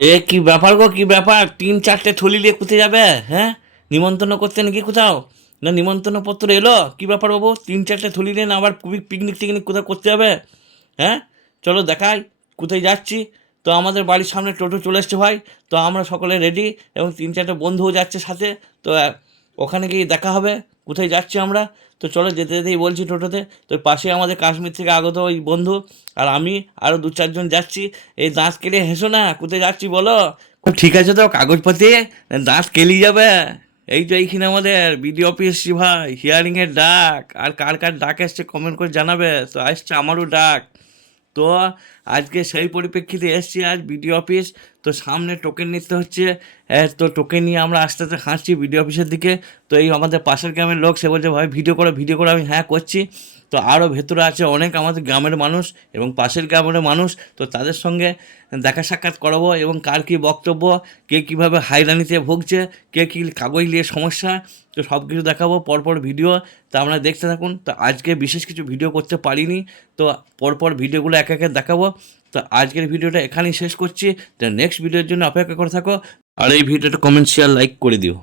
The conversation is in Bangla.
এ কি ব্যাপার গো, কি ব্যাপার? ৩-৪টে থলি নিয়ে কোথায় যাবে? হ্যাঁ, নিমন্ত্রণ করতে নাকি কোথাও? না নিমন্ত্রণ পত্র এলো? কি ব্যাপার বাবু? ৩-৪টে থলি নিয়ে না আবার পিকনিক টিকনিক কোথাও করতে হবে? হ্যাঁ, চলো দেখাই কোথায় যাচ্ছি। তো আমাদের বাড়ির সামনে টোটো চলে এসছে ভাই। তো আমরা সকলে রেডি এবং ৩-৪টে বন্ধুও যাচ্ছে সাথে। তো ওখানে গিয়ে দেখা হবে কোথায় যাচ্ছি আমরা। তো চলো যেতে যেতেই বলছি টোটোতে। তো পাশে আমাদের কাশ্মীর থেকে আগত ওই বন্ধু আর আমি আরও ২-৪ জন যাচ্ছি। এই দাঁত কেটে হেসো না, কোথায় যাচ্ছি বলো? ঠিক আছে তো কাগজপাতি, দাঁত কেলিয়ে যাবে। এই তো এইখানে আমাদের বিডিও অফিস এসছি ভাই, হিয়ারিংয়ের ডাক। আর কার কার ডাক এসছে কমেন্ট করে জানাবে। তো আসছে আমারও ডাক। তো আজকে সেই পরিপ্রেক্ষিতে এসছি আজ বিডিও অফিস। তো সামনে টোকেন নিতে হচ্ছে। তো টোকেন নিয়ে আমরা আস্তে আস্তে হাঁটছি বিডিও অফিসের দিকে। তো এই আমাদের পাশের গ্রামের লোক সে বলছে ভাই ভিডিও করো ভিডিও করো, আমি হ্যাঁ করছি। তো আরও ভেতরে আছে অনেক আমাদের গ্রামের মানুষ এবং পাশের গ্রামের মানুষ। তো তাদের সঙ্গে দেখা সাক্ষাৎ করাবো এবং কার কী বক্তব্য, কে কীভাবে হাইরানিতে ভুগছে, কে কী কাগজ নিয়ে সমস্যা, তো সব কিছু দেখাবো পরপর ভিডিও। তা আপনারা দেখতে থাকুন। তো আজকে বিশেষ কিছু ভিডিও করতে পারিনি, তো পরপর ভিডিওগুলো এক একে দেখাবো। তো আজকের ভিডিওটা এখানেই শেষ করছি। তো নেক্সট ভিডিওর জন্য অপেক্ষা করে থাকো আর এই ভিডিওটা কমেন্ট শেয়ার লাইক করে দিও।